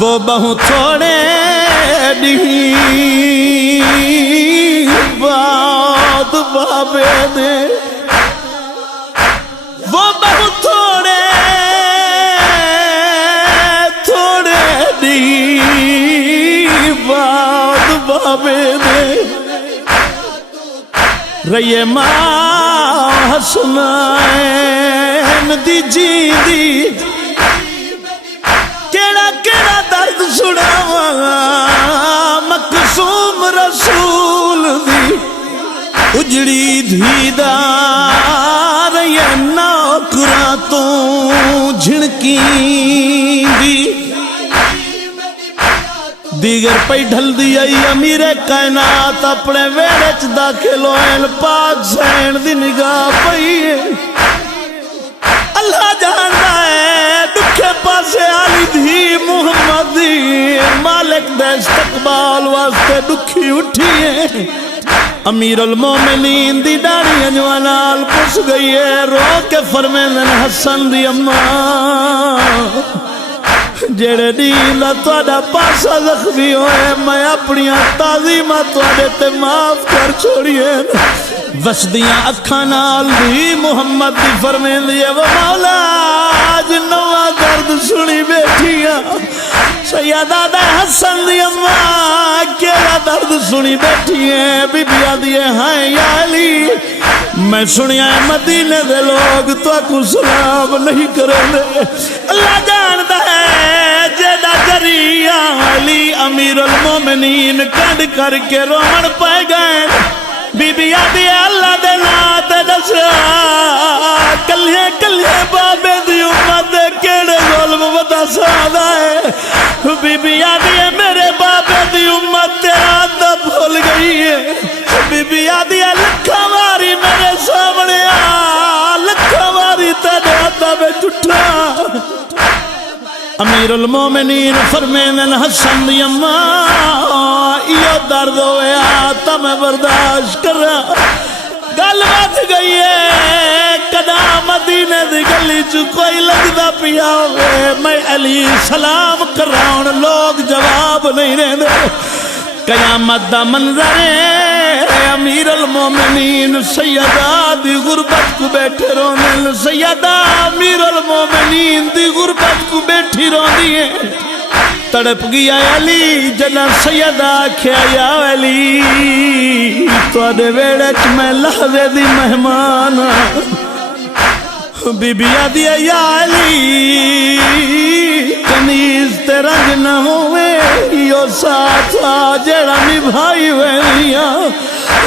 وہ بہو تھوڑے بعد بابے دے وہ بہو تھوڑے بعد بابے دے رہیے ماں حسنین دی جی دی کیڑا کیڑا درد سناواں مقصوم رسول دی اجڑی دھی دا رہیے نوکراں تو جھڑکی دی دیگر پئی ڈھل دی آئی امیر کائنات اپنے ویڑچ داخل ہوئے پاک سین دی نگاہ پئی اللہ جانتا ہے دکھے پاسے آلی دھی محمد دی مالک دے استقبال واسطے دکھی اٹھی ہے امیر المومنین دی داڑی انجوانال پس گئی ہے رو کے فرمیدن حسن دی اماں جڑے دیلا توڑا پاسا زخمی ہوئے میں اپنیاں تعظیمہ توڑے تے معاف کر چھوڑیے وسدیاں اکھانال دی محمد دی فرمین دیئے وہ مولا آج نوہ درد سنی بیٹھیاں سیدہ دے حسن دی اماں کیلا درد سنی بیٹھیاں بی بیا دیئے ہائیں یا علی میں سنیا ہے مدینے دے لوگ تو اکو سلام نہیں کریں دے اللہ جانتا ہے جیدہ جریہ علی امیر المومنین کند کر کے رومن پائے گئے بی بی آدھی اللہ دے نات دسا کلیے کلیے بابے دی امت دے کیڑے ظلم ودا سادہ ہے بی بی آدھی میرے بابے دی امت تیرا دا بھول گئی ہے بی بی آدھی لکھا ماری میرے سامنے لکھا ماری تیرے آدھا میں جھٹا امیر المومنین فرمینن حسن دی اماں یہ درد ہویا تا میں برداشت کر رہا گل بات گئی ہے کدا مدینے دی گلی چو کوئی لگدا پیا ہوئے میں علی سلام کر رہا ہوں لوگ جواب نہیں رہے دے قیامت دا منظر ہے امیر المومنین سیدہ دی غربت کو بیٹھے روندن سیدہ امیر المومنین دی غربت کو بیٹھی روندی ہے تڑپ گیا علی جنا سیدہ کھیا یا علی تو آدھے ویڑچ میں لحظے دی مہمان بی بی آدھی یا علی کنیز تے رنگ نہ ہوئے یو ساتھ آجڑا نبھائی ویلیاں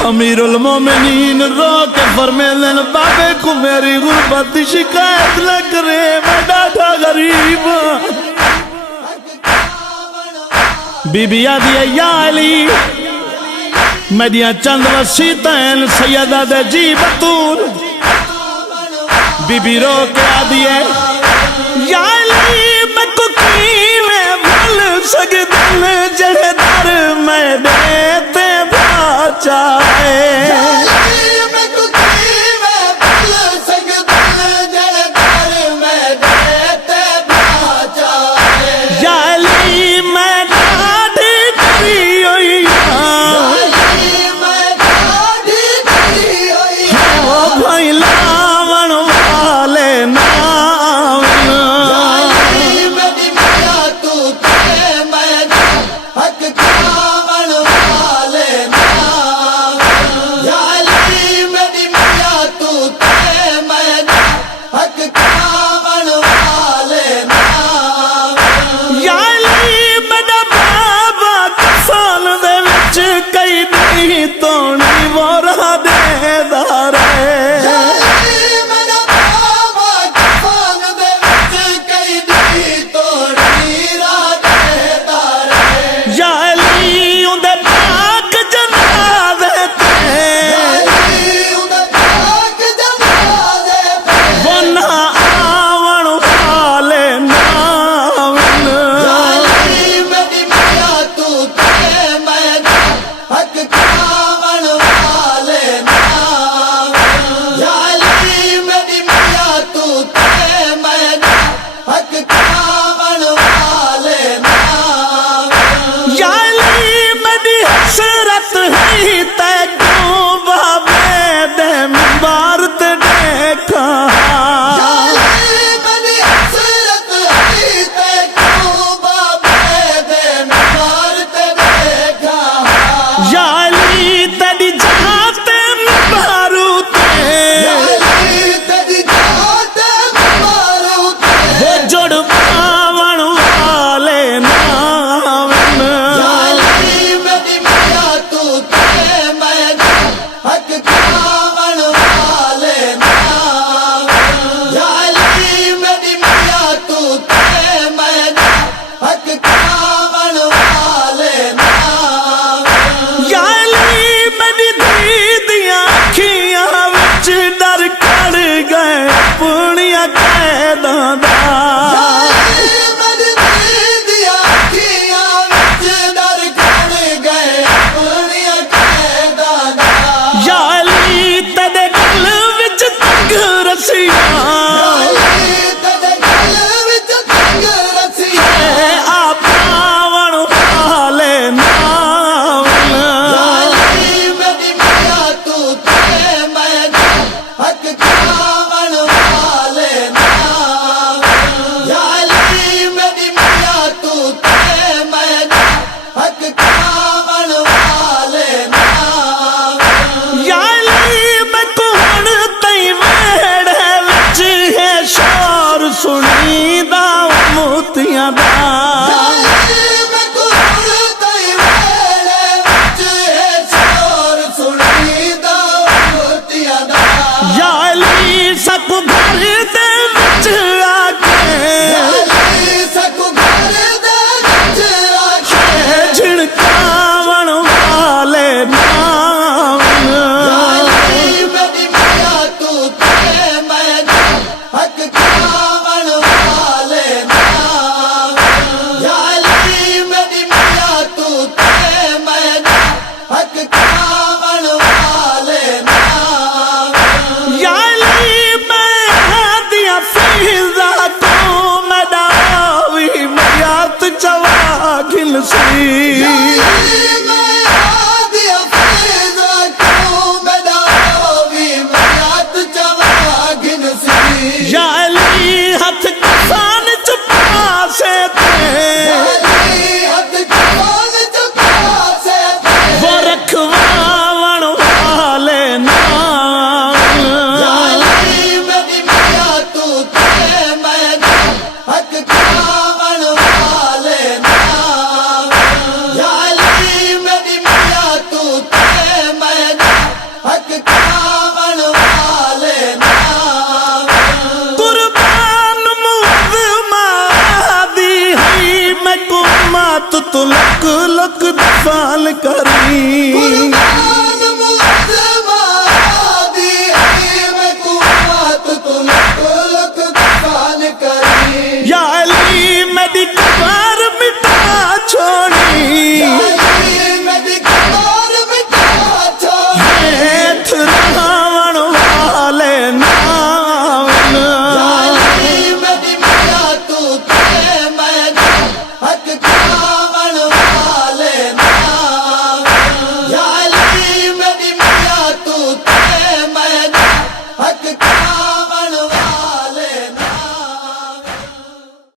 امیر المومنین رو کے فرمیدن بابے کو میری غربت دی شکایت نہ کرے میں ڈاٹا غریب بی بی آدھی یا علی میڈیاں چند وسیطین سیدہ دے جی بطور بی بی رو کے آدھی یا علی میں کو کیویں بھل سکدن جڑے در میں دیتے بچائے لک لک دفال کری